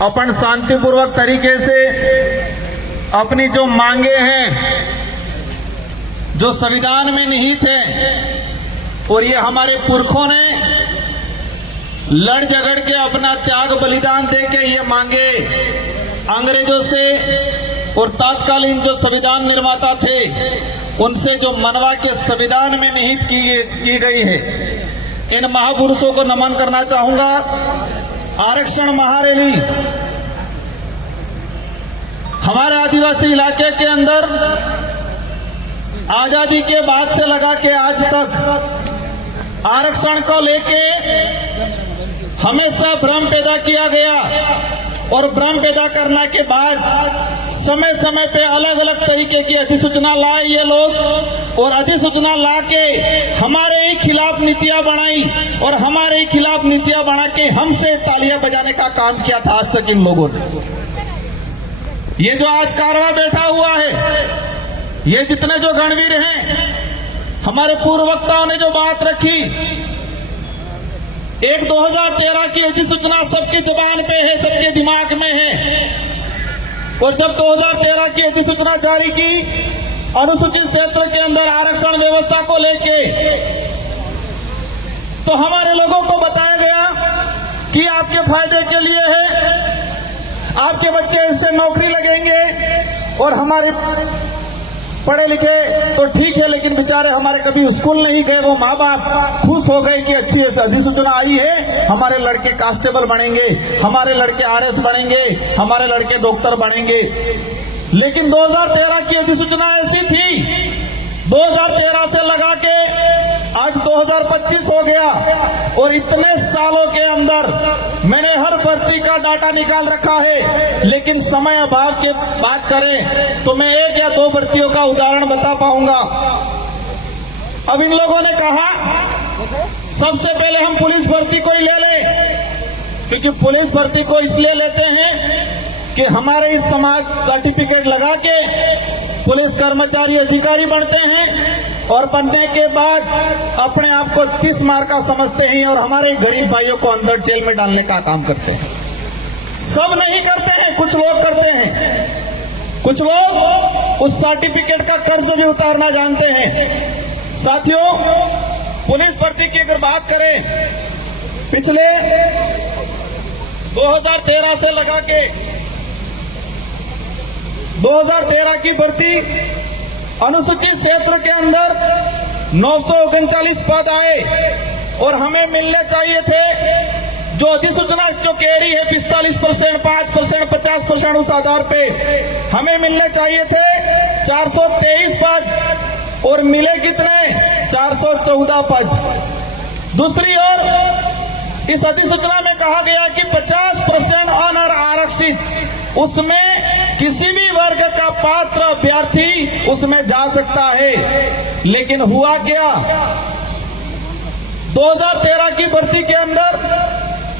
अपन शांतिपूर्वक तरीके से अपनी जो मांगे हैं, जो संविधान में निहित है, और ये हमारे पुरखों ने लड़ झगड़ के अपना त्याग बलिदान दे के ये मांगे अंग्रेजों से और तत्कालीन जो संविधान निर्माता थे उनसे जो मनवा के संविधान में निहित की गई है। इन महापुरुषों को नमन करना चाहूंगा। आरक्षण महारैली हमारे आदिवासी इलाके के अंदर आजादी के बाद से लगा के आज तक आरक्षण को लेके हमेशा भ्रम पैदा किया गया, और भ्रम पैदा करने के बाद समय समय पे अलग अलग तरीके की अधिसूचना लाए ये लोग, और अधिसूचना ला के हमारे ही खिलाफ नीतियां बनाई, और हमारे ही खिलाफ नीतियां बना के हमसे तालियां बजाने का काम किया था आज तक इन लोगों ने। ये जो आज कारवा बैठा हुआ है, ये जितने जो गणवीर हैं, हमारे पूर्व वक्ताओं ने जो बात रखी, एक 2013 की अधिसूचना सबकी जुबान पे है, सबके दिमाग में है, और जब 2013 की अधिसूचना जारी की अनुसूचित क्षेत्र के अंदर आरक्षण व्यवस्था को लेके, तो हमारे लोगों को बताया गया कि आपके फायदे के लिए है, आपके बच्चे इससे नौकरी लगेंगे, और हमारे पढ़े लिखे तो ठीक है लेकिन बेचारे हमारे कभी स्कूल नहीं गए, वो माँ बाप खुश हो गए कि अच्छी अधिसूचना आई है, हमारे लड़के कांस्टेबल बनेंगे, हमारे लड़के आरएस बनेंगे, हमारे लड़के डॉक्टर बनेंगे। लेकिन 2013 की अधिसूचना ऐसी थी, 2013 से लगा के आज 2025 हो गया, और इतने सालों के अंदर मैंने हर भर्ती का डाटा निकाल रखा है, लेकिन समय अभाव की बात करें तो मैं 1 या 2 भर्तियों का उदाहरण बता पाऊंगा। अब इन लोगों ने कहा सबसे पहले हम पुलिस भर्ती को ही ले लें, क्योंकि पुलिस भर्ती को इसलिए लेते हैं कि हमारे इस समाज सर्टिफिकेट लगा के पुलिस कर्मचारी अधिकारी बनते हैं, और बनने के बाद अपने आप को 30 मार का समझते हैं, और हमारे गरीब भाइयों को अंदर जेल में डालने का काम करते हैं। सब नहीं करते हैं, कुछ लोग करते हैं, कुछ लोग उस सर्टिफिकेट का कर्ज भी उतारना जानते हैं। साथियों, पुलिस भर्ती की अगर बात करें, पिछले 2013 से लगा के 2013 की भर्ती अनुसूचित क्षेत्र के अंदर 939 पद आए, और हमें मिलने चाहिए थे जो अधिसूचना जो कह रही है 45%, 5%, 50% उस आधार पे हमें मिलने चाहिए थे 423 पद, और मिले कितने? 414 पद। दूसरी ओर इस अधिसूचना में कहा गया कि 50% ऑनर आरक्षित, उसमें किसी भी वर्ग का पात्र अभ्यर्थी उसमें जा सकता है। लेकिन हुआ क्या? 2013 की भर्ती के अंदर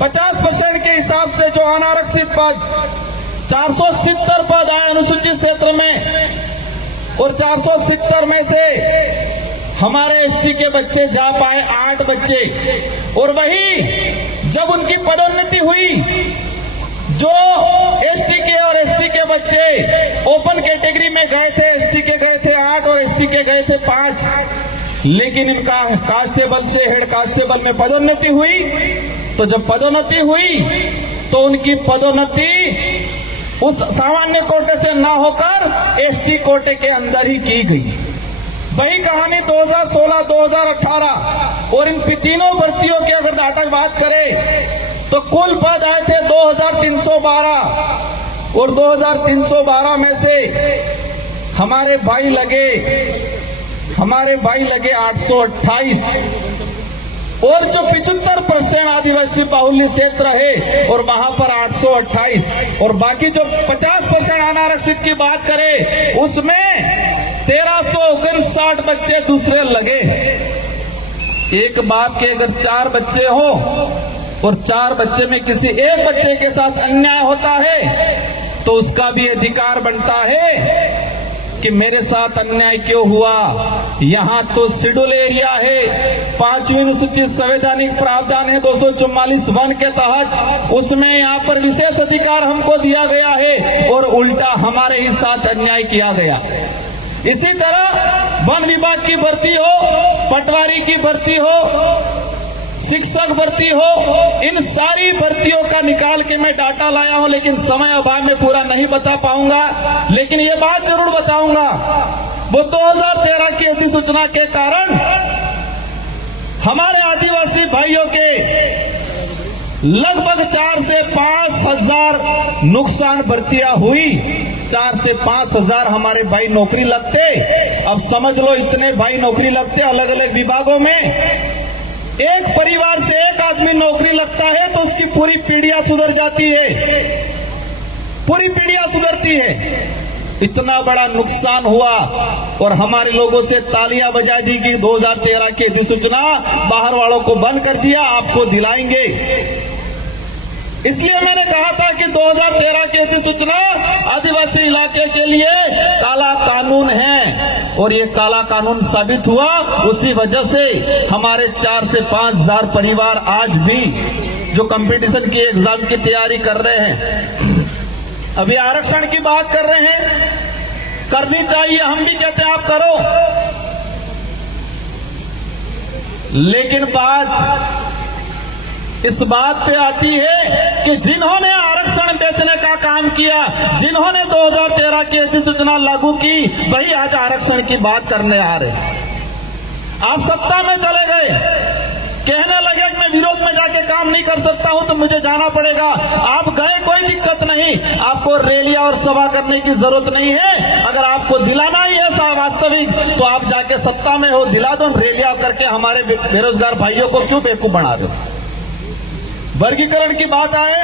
50% के हिसाब से जो अनारक्षित पद 470 पद आए अनुसूचित क्षेत्र में, और 470 में से हमारे एसटी के बच्चे जा पाए 8 बच्चे, और वही जब उनकी पदोन्नति हुई, जो एसटी के और एससी के बच्चे ओपन कैटेगरी में गए थे, एसटी के गए थे 8 और एससी के गए थे 5, लेकिन इनका कांस्टेबल से हेड कांस्टेबल में पदोन्नति हुई। तो जब पदोन्नति हुई तो उनकी पदोन्नति उस सामान्य कोटे से ना होकर एसटी कोटे के अंदर ही की गई। वही कहानी 2016, 2018, और इन तीनों भर्तियों की अगर डाटा की बात करें तो कुल पद आए थे 2312, और 2312 में से हमारे भाई लगे 828, और जो 75% आदिवासी बाहुल्य क्षेत्र है और वहां पर 828, और बाकी जो 50% अनारक्षित की बात करें उसमें 1359 बच्चे दूसरे लगे। एक बाप के अगर 4 बच्चे हो और 4 बच्चे में किसी एक बच्चे के साथ अन्याय होता है तो उसका भी अधिकार बनता है कि मेरे साथ अन्याय क्यों हुआ। यहाँ तो शेड्यूल एरिया है, 5वीं अनुसूचित संवैधानिक प्रावधान है 244(1) के तहत, उसमें यहाँ पर विशेष अधिकार हमको दिया गया है और उल्टा हमारे ही साथ अन्याय किया गया। इसी तरह वन विभाग की भर्ती हो, पटवारी की भर्ती हो, शिक्षक भर्ती हो, इन सारी भर्तियों का निकाल के मैं डाटा लाया हूं, लेकिन समय अभाव में पूरा नहीं बता पाऊंगा। लेकिन ये बात जरूर बताऊंगा, वो 2013 की अधिसूचना के कारण हमारे आदिवासी भाइयों के लगभग 4 से 5 हजार नुकसान भर्तियां हुई। 4 से 5 हजार हमारे भाई नौकरी लगते। अब समझ लो इतने भाई नौकरी लगते अलग अलग विभागों में। एक परिवार से एक आदमी नौकरी लगता है तो उसकी पूरी पीढ़ियां सुधर जाती है, पूरी पीढ़ियां सुधरती है। इतना बड़ा नुकसान हुआ और हमारे लोगों से तालियां बजा दी कि 2013 की अधिसूचना बाहर वालों को बंद कर दिया, आपको दिलाएंगे। इसलिए मैंने कहा था कि 2013 की अधिसूचना आदिवासी इलाके के लिए काला कानून है और ये काला कानून साबित हुआ। उसी वजह से हमारे 4 से 5 हजार परिवार आज भी जो कंपटीशन की एग्जाम की तैयारी कर रहे हैं, अभी आरक्षण की बात कर रहे हैं, करनी चाहिए, हम भी कहते हैं आप करो, लेकिन बात इस बात पे आती है कि जिन्होंने आरक्षण बेचने का काम किया, जिन्होंने 2013 की अधिसूचना लागू की, वही आज आरक्षण की बात करने आ रहे। आप सत्ता में चले गए, कहने लगे कि मैं विरोध में जाके काम नहीं कर सकता हूं तो मुझे जाना पड़ेगा। आप गए, कोई दिक्कत नहीं, आपको रैलियां और सभा करने की जरूरत नहीं है। अगर आपको दिलाना ही है वास्तविक तो आप जाके सत्ता में हो, दिला दो। रैलियां करके हमारे बेरोजगार भाइयों को क्यों बेवकूफ बना रहे हो। वर्गीकरण की बात आए,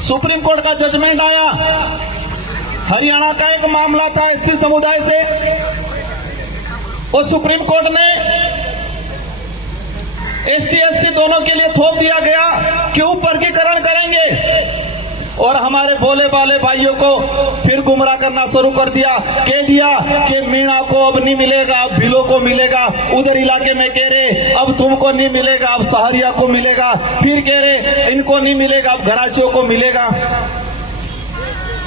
सुप्रीम कोर्ट का जजमेंट आया, हरियाणा का एक मामला था एससी समुदाय से, और सुप्रीम कोर्ट ने एसटी एससी दोनों के लिए थोप दिया गया कि उप वर्गीकरण करेंगे। और हमारे भोले भाले भाइयों को फिर गुमराह करना शुरू कर दिया, कह दिया कि मीणा को अब नहीं मिलेगा, अब भीलों को मिलेगा। उधर इलाके में कह रहे अब तुमको नहीं मिलेगा, अब सहारिया को मिलेगा। फिर कह रहे इनको नहीं मिलेगा, अब घराचियों को मिलेगा।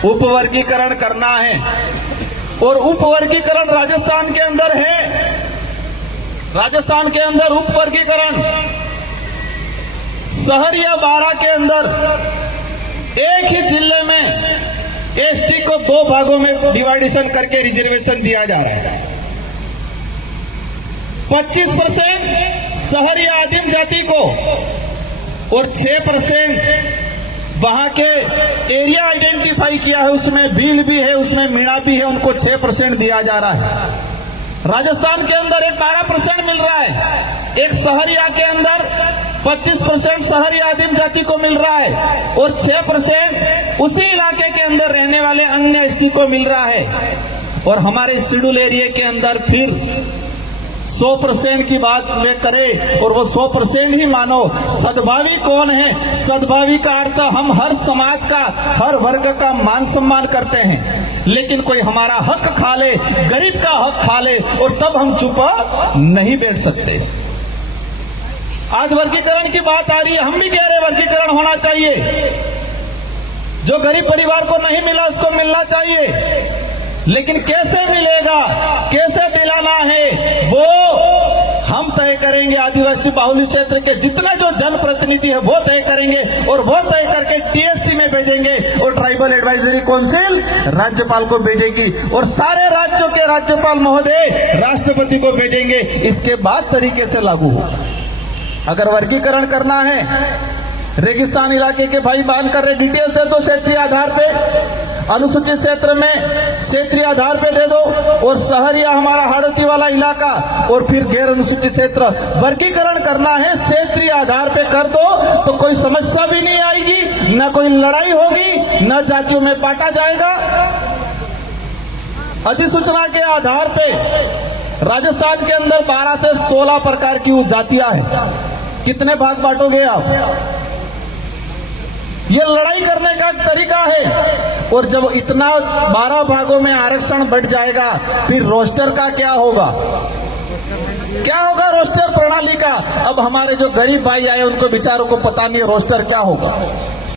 उप वर्गीकरण करना है और उप वर्गीकरण राजस्थान के अंदर है। राजस्थान के अंदर उप वर्गीकरण सहरिया बारा के अंदर एक ही जिले में एसटी को 2 भागों में डिवाइडेशन करके रिजर्वेशन दिया जा रहा है। 25% शहरी आदिम जाति को और 6% वहां के एरिया आइडेंटिफाई किया है, उसमें भील भी है, उसमें मीणा भी है, उनको 6% दिया जा रहा है। राजस्थान के अंदर एक 12% मिल रहा है। एक सहरिया के अंदर 25% शहरी आदिम जाति को मिल रहा है और 6% उसी इलाके के अंदर रहने वाले अन्य एसटी को मिल रहा है। और हमारे शेड्यूल एरिया के अंदर फिर 100% की बात में करें और वो 100% ही मानो। सद्भावी कौन है? सद्भावी का अर्थ हम हर समाज का, हर वर्ग का मान सम्मान करते हैं, लेकिन कोई हमारा हक खा ले, गरीब का हक खा ले और तब हम चुप नहीं बैठ सकते। आज वर्गीकरण की बात आ रही है, हम भी कह रहे वर्गीकरण होना चाहिए। जो गरीब परिवार को नहीं मिला उसको मिलना चाहिए, लेकिन कैसे मिलेगा, कैसे दिलाना है, वो हम तय करेंगे। आदिवासी बाहुल्य क्षेत्र के जितने जो जनप्रतिनिधि है वो तय करेंगे और वो तय करके टीएससी में भेजेंगे और ट्राइबल एडवाइजरी काउंसिल राज्यपाल को भेजेगी और सारे राज्यों के राज्यपाल महोदय राष्ट्रपति को भेजेंगे। इसके बाद तरीके से लागू हो। अगर वर्गीकरण करना है, रेगिस्तान इलाके के भाई बयान कर रहे, डिटेल्स दे दो क्षेत्रीय आधार पे, अनुसूचित क्षेत्र में क्षेत्रीय आधार पे दे दो, और शहरिया हमारा हाड़ोती वाला इलाका और फिर गैर अनुसूचित क्षेत्र वर्गीकरण करना है, क्षेत्रीय आधार पे कर दो तो कोई समस्या भी नहीं आएगी, न कोई लड़ाई होगी, न जातियों में बांटा जाएगा। अधिसूचना के आधार पे राजस्थान के अंदर 12 से 16 प्रकार की जातियां हैं। कितने भाग बांटोगे आप? ये लड़ाई करने का तरीका है। और जब इतना 12 भागों में आरक्षण बढ़ जाएगा, फिर रोस्टर का क्या होगा? क्या होगा रोस्टर प्रणाली का? अब हमारे जो गरीब भाई आए उनको बेचारों को पता नहीं रोस्टर क्या होगा।